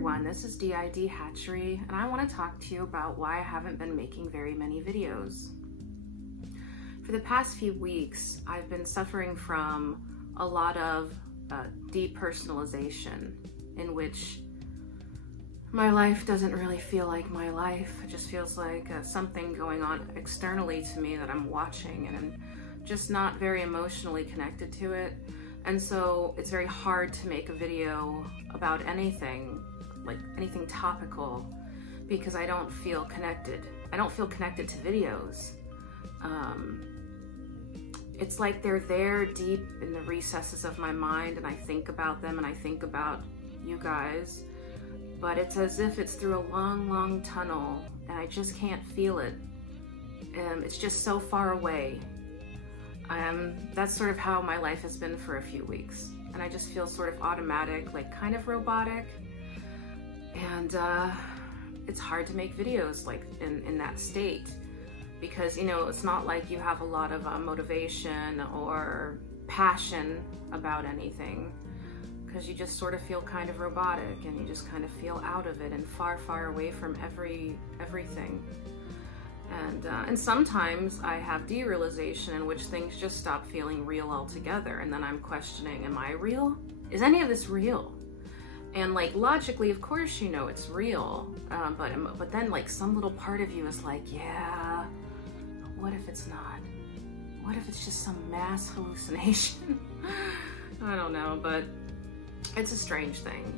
everyone, this is DID Hatchery, and I want to talk to you about why I haven't been making very many videos. For the past few weeks, I've been suffering from a lot of depersonalization, in which my life doesn't really feel like my life. It just feels like something going on externally to me that I'm watching, and I'm just not very emotionally connected to it. And so it's very hard to make a video about anything, like anything topical, because I don't feel connected. I don't feel connected to videos. It's like they're there deep in the recesses of my mind, and I think about them and I think about you guys, but it's as if it's through a long, long tunnel and I just can't feel it. It's just so far away. That's sort of how my life has been for a few weeks. And I just feel sort of automatic, like kind of robotic. And it's hard to make videos like in that state, because, you know, it's not like you have a lot of motivation or passion about anything, because you just sort of feel kind of robotic and you just kind of feel out of it and far, far away from everything. And sometimes I have derealization, in which things just stop feeling real altogether, and then I'm questioning, am I real? Is any of this real? And like logically, of course, you know it's real, but then like some little part of you is like, yeah, but what if it's not? What if it's just some mass hallucination? I don't know, but it's a strange thing,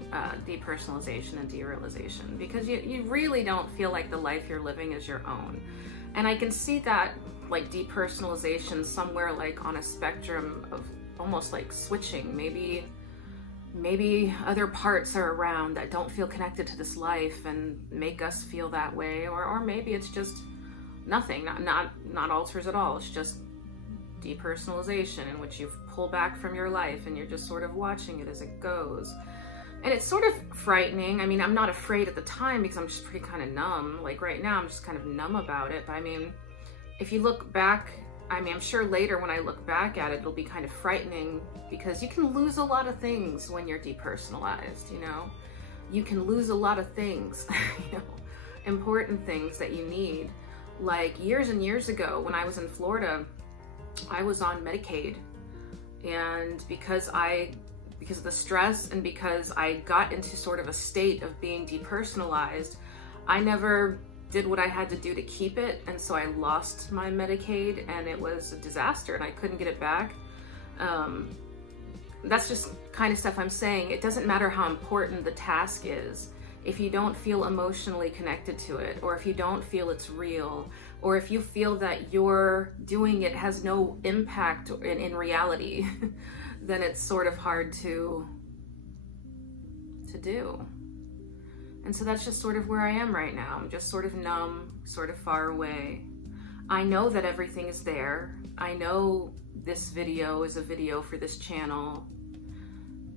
depersonalization and derealization, because you really don't feel like the life you're living is your own. And I can see that like depersonalization somewhere like on a spectrum of almost like switching. Maybe other parts are around that don't feel connected to this life and make us feel that way, or maybe it's just nothing, not alters at all. It's just depersonalization, in which you've pulled back from your life and you're just sort of watching it as it goes. And it's sort of frightening. I mean, I'm not afraid at the time because I'm just pretty kind of numb. Like right now, I'm just kind of numb about it. But I mean, if you look back, I mean, I'm sure later when I look back at it, it'll be kind of frightening, because you can lose a lot of things when you're depersonalized, you know? You can lose a lot of things, you know, important things that you need. Like years and years ago when I was in Florida, I was on Medicaid, and because of the stress and because I got into sort of a state of being depersonalized, I never did what I had to do to keep it, and so I lost my Medicaid, and it was a disaster, and I couldn't get it back. That's just kind of stuff I'm saying. It doesn't matter how important the task is. If you don't feel emotionally connected to it, or if you don't feel it's real, or if you feel that you're doing it has no impact in reality, then it's sort of hard to do. And so that's just sort of where I am right now. I'm just sort of numb, sort of far away. I know that everything is there. I know this video is a video for this channel.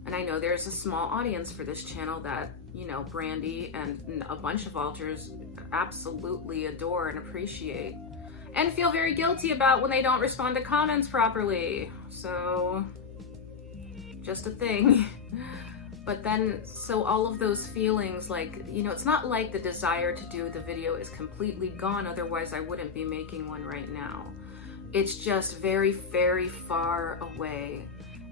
And I know there's a small audience for this channel that, you know, Brandy and a bunch of alters absolutely adore and appreciate, and feel very guilty about when they don't respond to comments properly. So, just a thing. But then, so all of those feelings, like, you know, it's not like the desire to do the video is completely gone, otherwise I wouldn't be making one right now. It's just very, very far away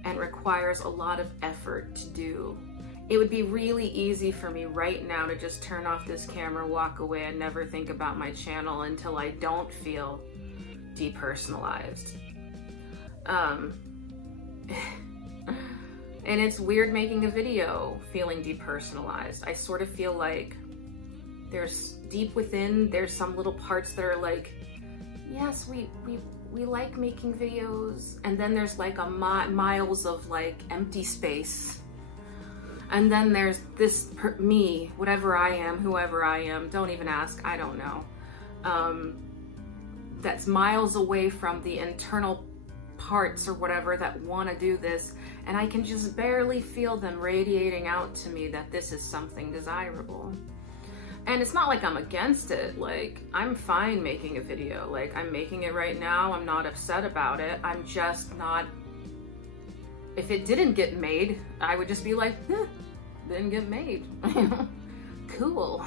and requires a lot of effort to do. It would be really easy for me right now to just turn off this camera, walk away, and never think about my channel until I don't feel depersonalized. And it's weird making a video feeling depersonalized. I sort of feel like there's deep within, there's some little parts that are like, yes, we like making videos. And then there's like miles of like empty space. And then there's this me, whatever I am, whoever I am, don't even ask, I don't know. That's miles away from the internal parts or whatever that want to do this, and I can just barely feel them radiating out to me that this is something desirable. And it's not like I'm against it. Like, I'm fine making a video. Like, I'm making it right now. I'm not upset about it. I'm just not if it didn't get made, I would just be like, didn't get made. cool.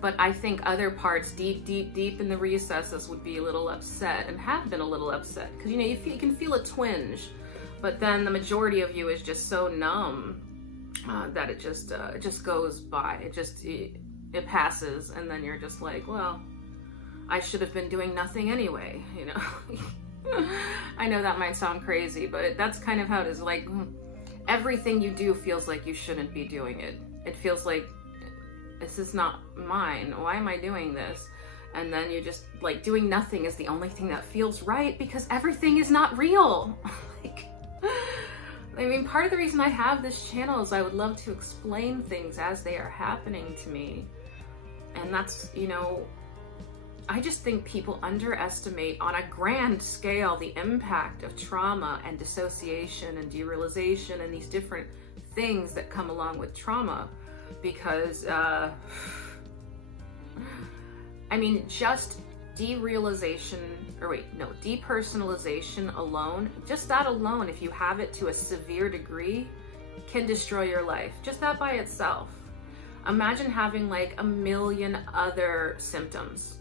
But I think other parts deep, deep, deep in the recesses would be a little upset, and have been a little upset. Because, you know, you can feel a twinge, but then the majority of you is just so numb that it just goes by. It passes, and then you're just like, well, I should have been doing nothing anyway, you know. I know that might sound crazy, but that's kind of how it is. Like, everything you do feels like you shouldn't be doing it. It feels like, this is not mine. Why am I doing this? And then you just, like, doing nothing is the only thing that feels right, because everything is not real. Like, I mean, part of the reason I have this channel is I would love to explain things as they are happening to me. And that's, you know, I just think people underestimate on a grand scale the impact of trauma and dissociation and derealization and these different things that come along with trauma. Because, I mean, just depersonalization alone, just that alone, if you have it to a severe degree, can destroy your life. Just that by itself. Imagine having like a million other symptoms.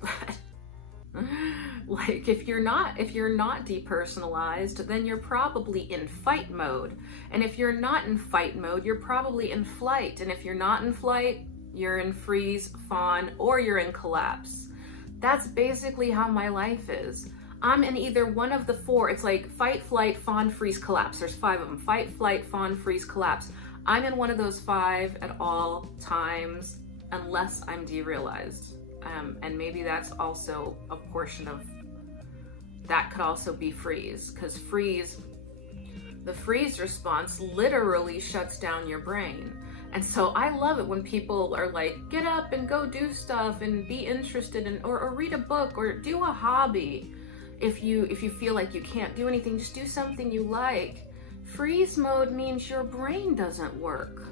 Like, if you're not depersonalized, then you're probably in fight mode. And if you're not in fight mode, you're probably in flight. And if you're not in flight, you're in freeze, fawn, or you're in collapse. That's basically how my life is. I'm in either one of the four. It's like fight, flight, fawn, freeze, collapse. There's 5 of them. Fight, flight, fawn, freeze, collapse. I'm in one of those 5 at all times, unless I'm derealized. And maybe that's also a portion of, that could also be freeze, because the freeze response literally shuts down your brain. And so I love it when people are like, get up and go do stuff and be interested in, or read a book or do a hobby. If you feel like you can't do anything, just do something you like. Freeze mode means your brain doesn't work.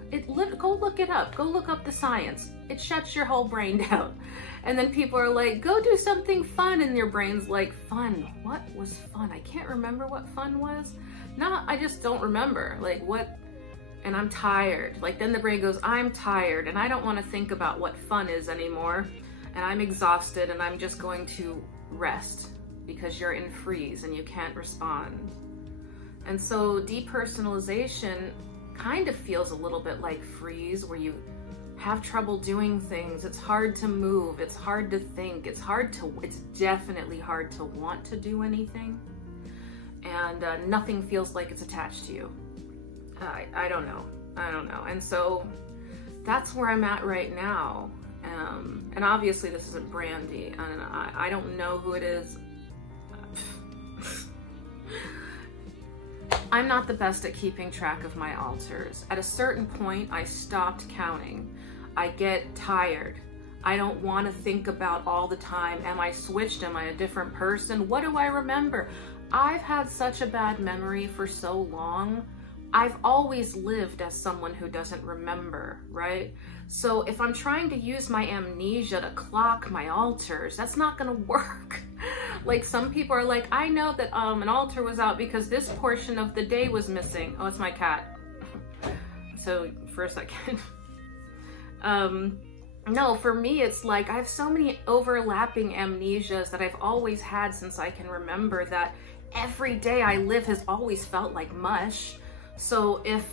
Go look it up. Go look up the science. It shuts your whole brain down. And then people are like, go do something fun. And your brain's like, fun? What was fun? I can't remember what fun was. No, I just don't remember. Like, what? And I'm tired. Like, then the brain goes, I'm tired and I don't want to think about what fun is anymore. And I'm exhausted and I'm just going to rest, because you're in freeze and you can't respond. And so depersonalization kind of feels a little bit like freeze, where you have trouble doing things. It's hard to move. It's hard to think. It's definitely hard to want to do anything. And nothing feels like it's attached to you. I don't know. And so that's where I'm at right now. And obviously this isn't Brandy, and I don't know who it is. I'm not the best at keeping track of my alters. At a certain point, I stopped counting. I get tired. I don't want to think about all the time. Am I switched? Am I a different person? What do I remember? I've had such a bad memory for so long. I've always lived as someone who doesn't remember, right? So if I'm trying to use my amnesia to clock my alters, that's not gonna work. Like, some people are like, I know that an alter was out because this portion of the day was missing. Oh, it's my cat. So for a second. No, for me, it's like I have so many overlapping amnesias that I've always had since I can remember, that every day I live has always felt like mush. So if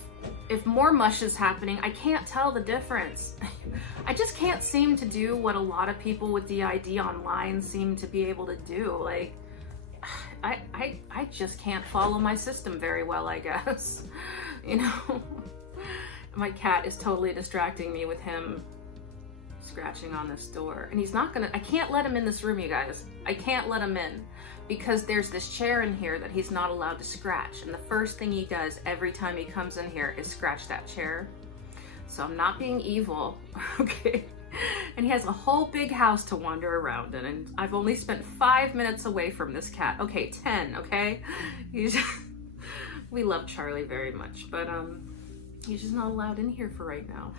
more mush is happening, I can't tell the difference. I just can't seem to do what a lot of people with DID online seem to be able to do. Like, I just can't follow my system very well, I guess. You know, my cat is totally distracting me with him scratching on this door. And he's not gonna, I can't let him in this room, you guys. I can't let him in, because there's this chair in here that he's not allowed to scratch. And the first thing he does every time he comes in here is scratch that chair. So I'm not being evil, okay? And he has a whole big house to wander around in, and I've only spent 5 minutes away from this cat. Okay, 10, okay? We love Charlie very much, but he's just not allowed in here for right now.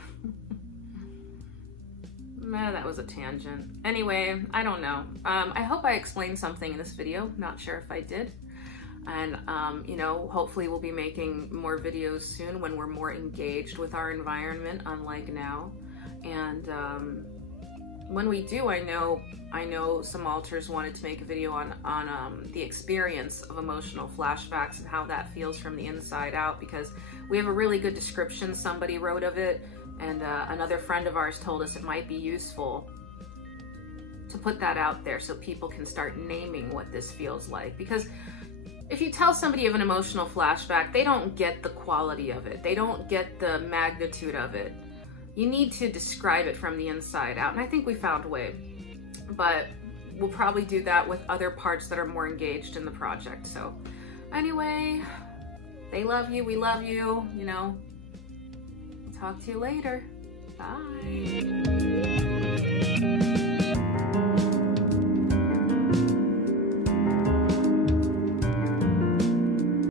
Nah, that was a tangent. Anyway, I don't know. I hope I explained something in this video. Not sure if I did. And, you know, hopefully we'll be making more videos soon when we're more engaged with our environment, unlike now. And when we do, I know some alters wanted to make a video on the experience of emotional flashbacks and how that feels from the inside out, because we have a really good description somebody wrote of it, and another friend of ours told us it might be useful to put that out there so people can start naming what this feels like. Because if you tell somebody of an emotional flashback, they don't get the quality of it. They don't get the magnitude of it. You need to describe it from the inside out, and I think we found a way. But we'll probably do that with other parts that are more engaged in the project. So anyway, they love you, we love you, you know. Talk to you later. Bye.